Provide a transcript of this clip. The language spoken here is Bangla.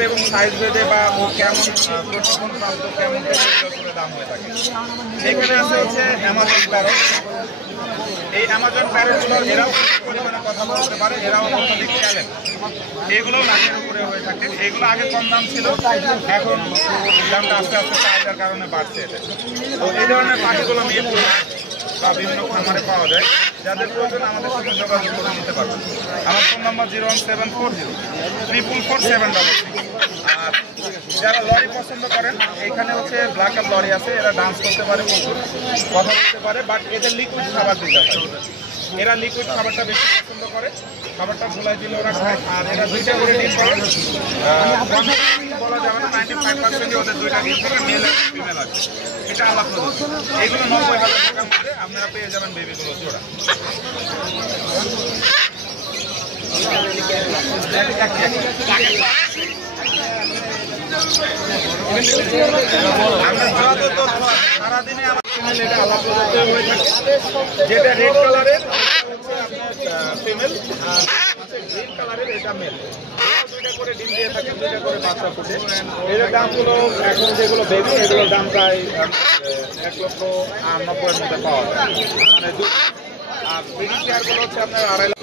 কালার এবং সাইজ ভেদে বা ও কেমন প্রশিক্ষণ প্রাপ্ত কেমন দাম হয়ে থাকে। এখানে আছে হচ্ছে অ্যামাজন প্যারট। এই অ্যামাজন প্যারটগুলোর এরাও পরিমাণে কথা বলতে পারে, এরাও অত্যধিক ট্যালেন্ট। এগুলোও লাখের উপরে হয়ে থাকে। এগুলো আগে কম দাম ছিল, এখন দামটা আস্তে আস্তে চাহিদার কারণে বাড়ছে এটা। তো এই ধরনের পাখিগুলো মিরপুর বা বিভিন্ন খামারে পাওয়া যায়। যাদের প্রয়োজন আমাদের সাথে যোগাযোগ করে নিতে পারবেন। আমার ফোন নম্বর 01740 আর যারা লরি পছন্দ করেন, এখানে হচ্ছে ব্ল্যাক আপ লরি আছে, এরা ডান্স করতে পারে, প্রচুর কথা বলতে পারে, বাট এদের লিকুইড খাবার দিতে হয়। এরা লিকুইড খাবারটা বেশি পছন্দ করে, খাবারটা ভুলাই দিলে ওরা খায়। আর এরা দুইটা করে ডিম পারে, বলা যাবে না, 95% ওদের দুইটা ডিম পারে, মেল আর ফিমেল আছে। এটা আলাদা প্রদত্ত। এইগুলো 90,000 টাকার মধ্যে আপনারা পেয়ে যাবেন বেবিগুলো জোড়া। সারাদিনে আমার চ্যানেল এটা আলাপ হয়ে থাকে। যেটা রেড কালারের ফিমেল, আর গ্রিন কালারের এটা মেল। দুইটা করে ডিম দিয়ে থাকে, দুইটা করে বাচ্চা ফুটে। এদের দামগুলো এখন যেগুলো বেবি, এগুলোর দাম প্রায় 1,90,000 মধ্যে পাওয়া যায়। মানে আর ব্রিডিং চেয়ারগুলো হচ্ছে আপনার 2.5 লাখ।